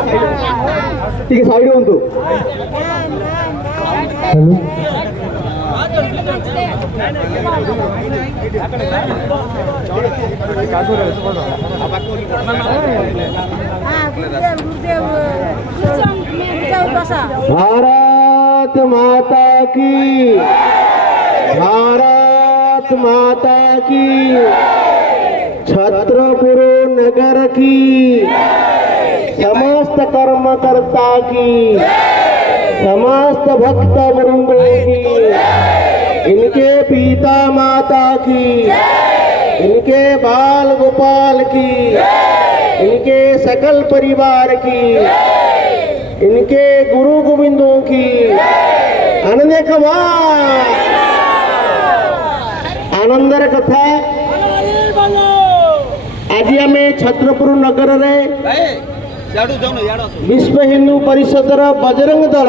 ठीक आहे साईड होऊन तू हॅलो भारत माता की भारत माता की छत्रपुर नगर की समस्त कर्मकर्ता की समस्त भक्त वृंदों की इनके पिता माता की इनके बाल गोपाल की इनके सकल परिवार की इनके गुरु गोविंदों की अनन्य आनंदर कथा आज आम छत्रपुर नगर रे विश्व हिंदू परिषद बजरंग दल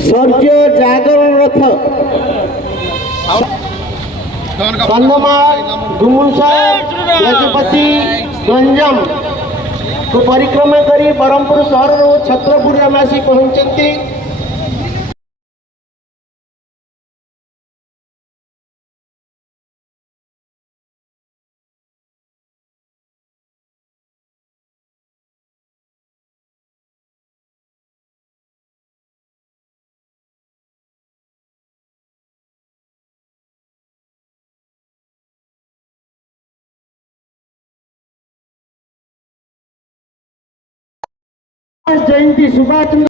शौर्य जागरण रथ कंधमाल गुमुसा गजपति गंजम को परिक्रमा करी ब्रह्मपुर सहर छत्रपुर में आसी पहुंचती जयंती सुभाष चंद्र